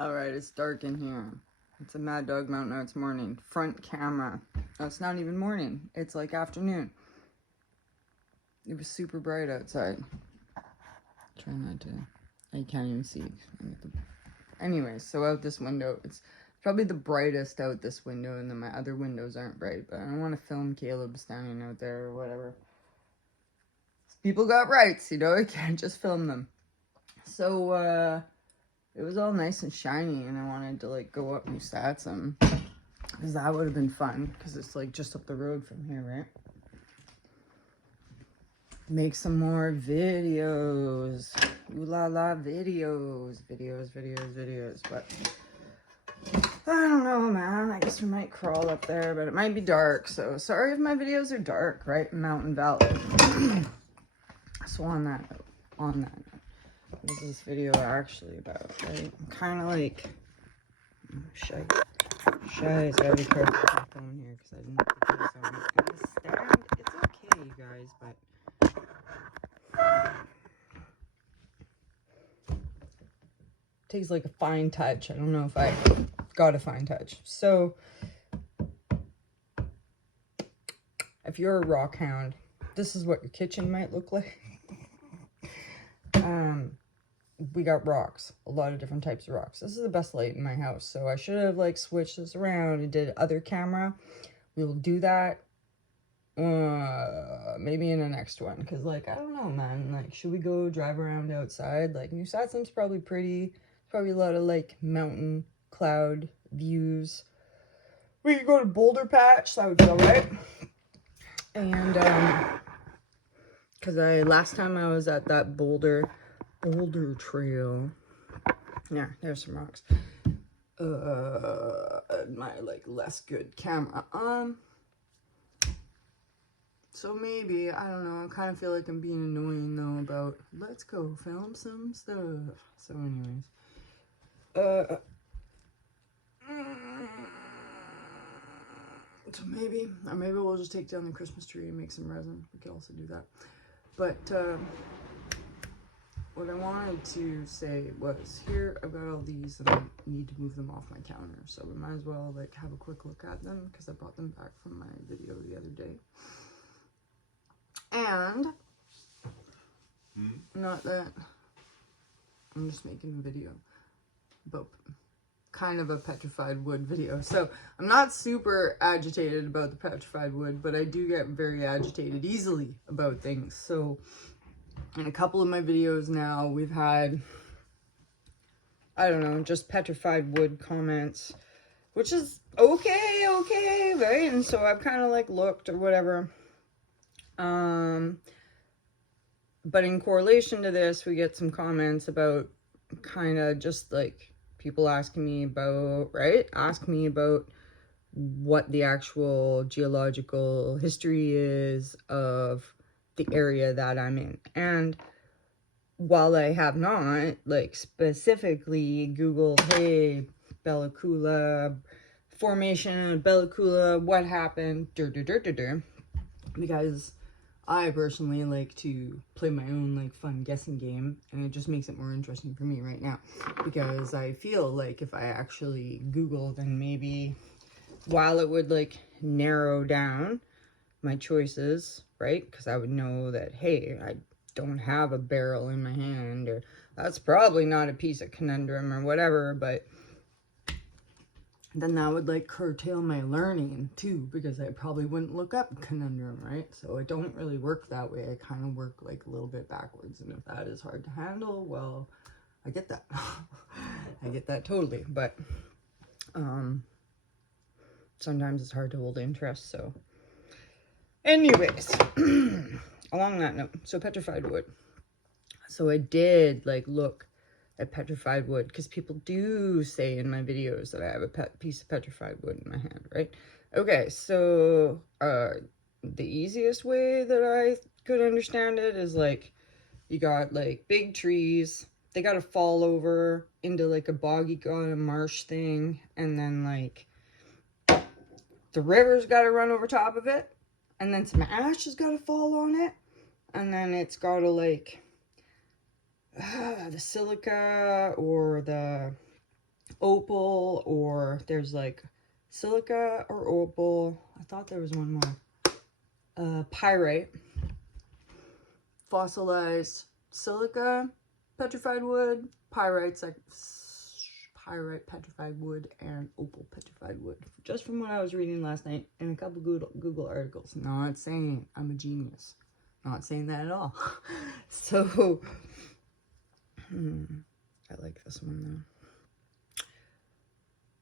Alright, it's dark in here. It's a Mad Dog Mountain. Now it's morning. Front camera. No, it's not even morning. It's like afternoon. It was super bright outside. Try not to. I can't even see. Anyways, so out this window, it's probably the brightest out this window, and then my other windows aren't bright. But I don't want to film Caleb standing out there or whatever. People got rights, you know. I can't just film them. So, it was all nice and shiny, and I wanted to, like, go up and stat some. Because that would have been fun, because it's, like, just up the road from here, right? Make some more videos. Ooh la la, videos. But I don't know, man. I guess we might crawl up there, but it might be dark. So sorry if my videos are dark, right? Mountain Valley. So on that note, what is this video actually about, right? I'm kind of like, shy. So I gotta be careful with my phone here, because I didn't put this on. And the stand, it's okay, you guys, but takes like a fine touch. I don't know if I got a fine touch. So if you're a rock hound, this is what your kitchen might look like. We got rocks, a lot of different types of rocks. This is the best light in my house, so I should have like switched this around and did other camera. We will do that maybe in the next one, because like I don't know, man, like should we go drive around outside? Like New Satsun's probably pretty, probably a lot of like mountain cloud views. We could go to Boulder Patch, that would be all right. And because last time I was at that Boulder Trail, yeah, there's some rocks. My like less good camera. So maybe, I don't know, I kind of feel like I'm being annoying though about let's go film some stuff. So anyways, so maybe we'll just take down the Christmas tree and make some resin. We could also do that. But what I wanted to say was, here I've got all these and I need to move them off my counter. So we might as well like have a quick look at them, because I brought them back from my video the other day. And not that I'm just making a video, but kind of a petrified wood video. So I'm not super agitated about the petrified wood, but I do get very agitated easily about things. So in a couple of my videos now, we've had, I don't know, just petrified wood comments, which is okay, right? And so I've kind of like looked or whatever. But in correlation to this, we get some comments about kind of just like people asking me about, right? Ask me about what the actual geological history is of the area that I'm in. And while I have not like specifically Googled, hey, Bella Coola, formation of Bella Coola, what happened, because I personally like to play my own like fun guessing game, and it just makes it more interesting for me right now, because I feel like if I actually Google, then maybe while it would like narrow down my choices, right? Because I would know that, hey, I don't have a barrel in my hand, or that's probably not a piece of conundrum or whatever, but then that would like curtail my learning too, because I probably wouldn't look up conundrum, right? So I don't really work that way. I kind of work like a little bit backwards, and if that is hard to handle, well, I get that. I get that totally, but sometimes it's hard to hold interest. So anyways, along that note, so petrified wood. So I did like look at petrified wood, because people do say in my videos that I have a piece of petrified wood in my hand, right? Okay, so the easiest way that I could understand it is like, you got like big trees, they gotta fall over into like a boggy kind of marsh thing, and then like the river's gotta run over top of it, and then some ash has gotta fall on it, and then it's gotta like the silica or the opal, or there's like silica or opal. I thought there was one more. Pyrite, fossilized silica, petrified wood, pyrite, petrified wood, and opal petrified wood. Just from what I was reading last night and a couple Google articles. Not saying I'm a genius. Not saying that at all. So, I like this one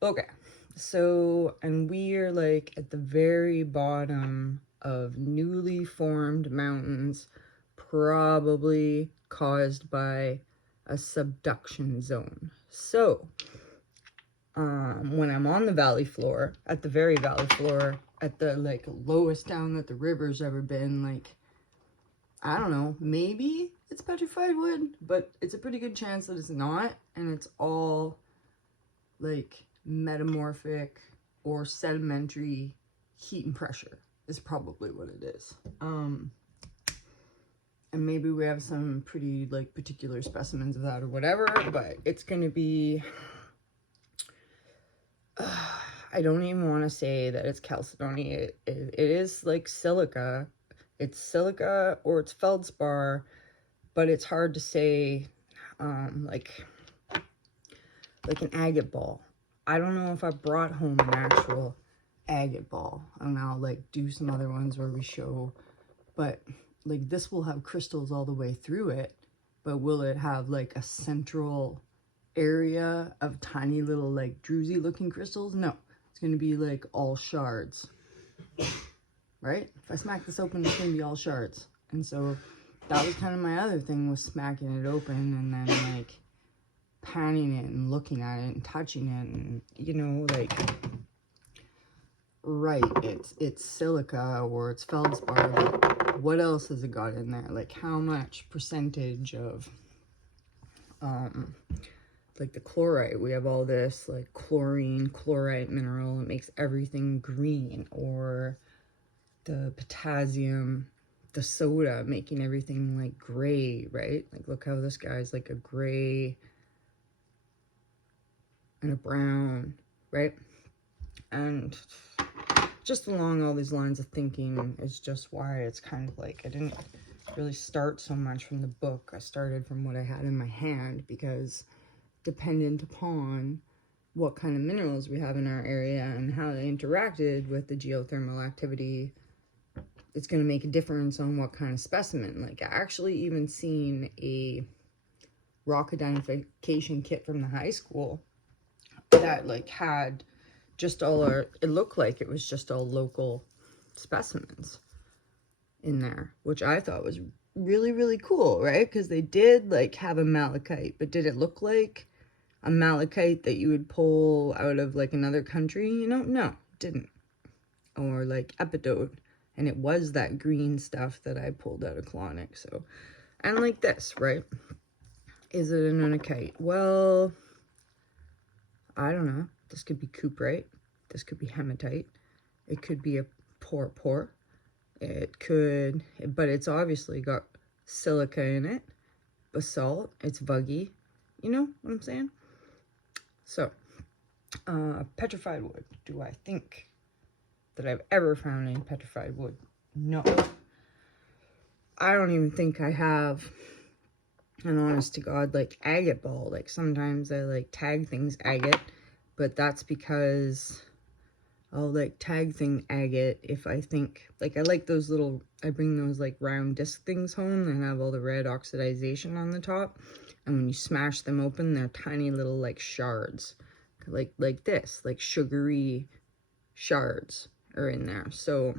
though. Okay, so, and we're like at the very bottom of newly formed mountains, probably caused by a subduction zone. So, when I'm on the valley floor, at the very valley floor, at the like lowest down that the river's ever been, like, I don't know, maybe it's petrified wood, but it's a pretty good chance that it's not, and it's all like metamorphic or sedimentary heat and pressure is probably what it is. And maybe we have some pretty like particular specimens of that or whatever, but it's gonna be, I don't even want to say that it's chalcedony. It is like silica. It's silica or it's feldspar, but it's hard to say, like an agate ball. I don't know if I brought home an actual agate ball, and I'll like do some other ones where we show, but like this will have crystals all the way through it, but will it have like a central area of tiny little like druzy looking crystals? No, it's going to be like all shards, right? If I smack this open, it's going to be all shards. And so that was kind of my other thing, was smacking it open and then like panning it and looking at it and touching it, and you know, like, right, it's silica or it's feldspar, but what else has it got in there? Like how much percentage of like the chlorite, we have all this like chlorine, chlorite mineral, it makes everything green, or the potassium, the soda making everything like gray, right? Like look how this guy's like a gray and a brown, right? And just along all these lines of thinking is just why it's kind of like, I didn't really start so much from the book. I started from what I had in my hand, because dependent upon what kind of minerals we have in our area and how they interacted with the geothermal activity, it's going to make a difference on what kind of specimen. Like I actually even seen a rock identification kit from the high school that like had just all our, it looked like it was just all local specimens in there, which I thought was really, really cool, right? Because they did like have a malachite, but did it look like a malachite that you would pull out of like another country? You know, no, it didn't. Or like epidote, and it was that green stuff that I pulled out of colonic. So, and like this, right? Is it an unakite? Well, I don't know. This could be cuprite. This could be hematite. It could be a pore. It could, but it's obviously got silica in it. Basalt. It's vuggy. You know what I'm saying? So, petrified wood. Do I think that I've ever found any petrified wood? No. I don't even think I have an honest to God like agate ball. Like sometimes I like tag things agate, but that's because I'll like tag thing agate if I think, like I like those little, I bring those like round disc things home that have all the red oxidization on the top, and when you smash them open, they're tiny little like shards, like this, like sugary shards are in there. So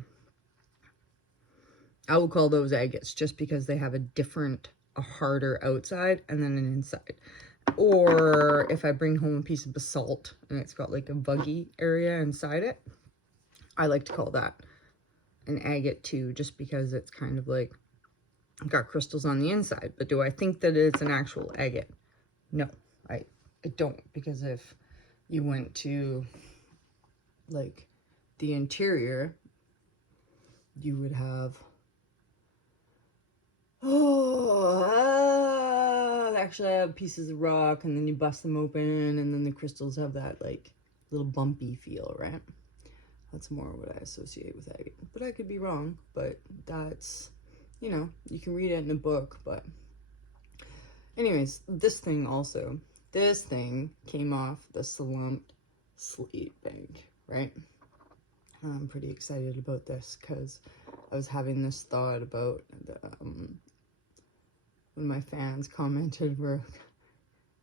I will call those agates just because they have a harder outside and then an inside. Or if I bring home a piece of basalt and it's got like a vuggy area inside it, I like to call that an agate too, just because it's kind of like got crystals on the inside. But do I think that it's an actual agate? No, I don't, because if you went to like the interior, you would have actually have pieces of rock, and then you bust them open, and then the crystals have that, like, little bumpy feel, right? That's more what I associate with agate. But I could be wrong, but that's, you know, you can read it in a book, but... Anyways, this thing came off the slumped slate bank, right? I'm pretty excited about this because I was having this thought about the, when my fans commented, were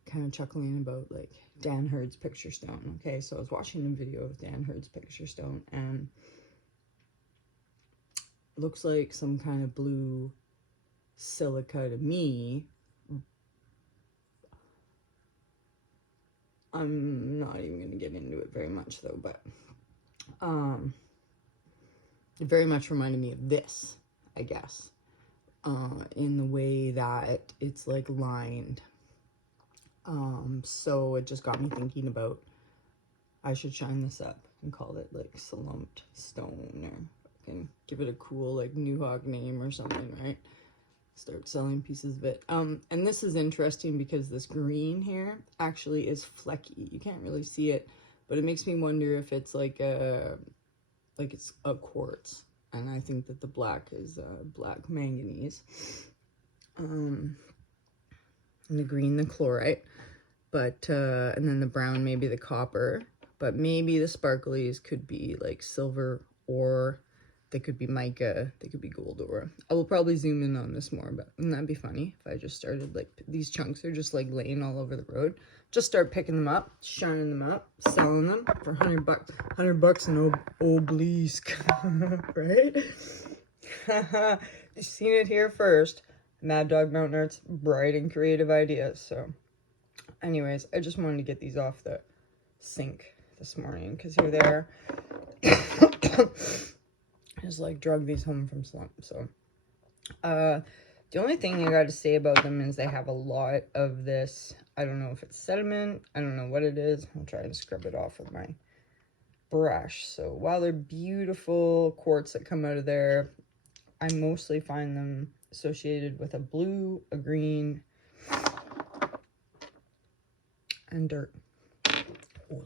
kind of chuckling about, like, Dan Hurd's picture stone. Okay, so I was watching a video of Dan Hurd's picture stone, and it looks like some kind of blue silica to me. I'm not even going to get into it very much, though, but it very much reminded me of this, I guess, in the way that it's, like, lined. So it just got me thinking about, I should shine this up and call it, like, slumped stone, or fucking give it a cool, like, New Hawk name or something, right? Start selling pieces of it. And this is interesting because this green here actually is flecky. You can't really see it, but it makes me wonder if it's like it's a quartz. And I think that the black is black manganese. And the green, the chlorite. But, and then the brown, maybe the copper. But maybe the sparklies could be like silver, or they could be mica, they could be gold ore. I will probably zoom in on this more, but wouldn't that be funny if I just started, like, these chunks are just, like, laying all over the road. Just start picking them up, shining them up, selling them for $100. $100 an obelisk, right? You've seen it here first. Mad Dog Mountain Art's bright and creative ideas. So, anyways, I just wanted to get these off the sink this morning because you're there. Just, like, drug these home from slump. So the only thing I got to say about them is they have a lot of this, I don't know if it's sediment, I don't know what it is. I'll try and scrub it off with my brush. So while they're beautiful quartz that come out of there, I mostly find them associated with a blue, a green, and dirt. Oh,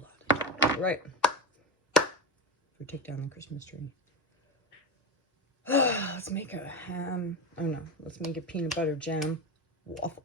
right. We take down the Christmas tree. Let's make a ham. Oh no, let's make a peanut butter jam waffle.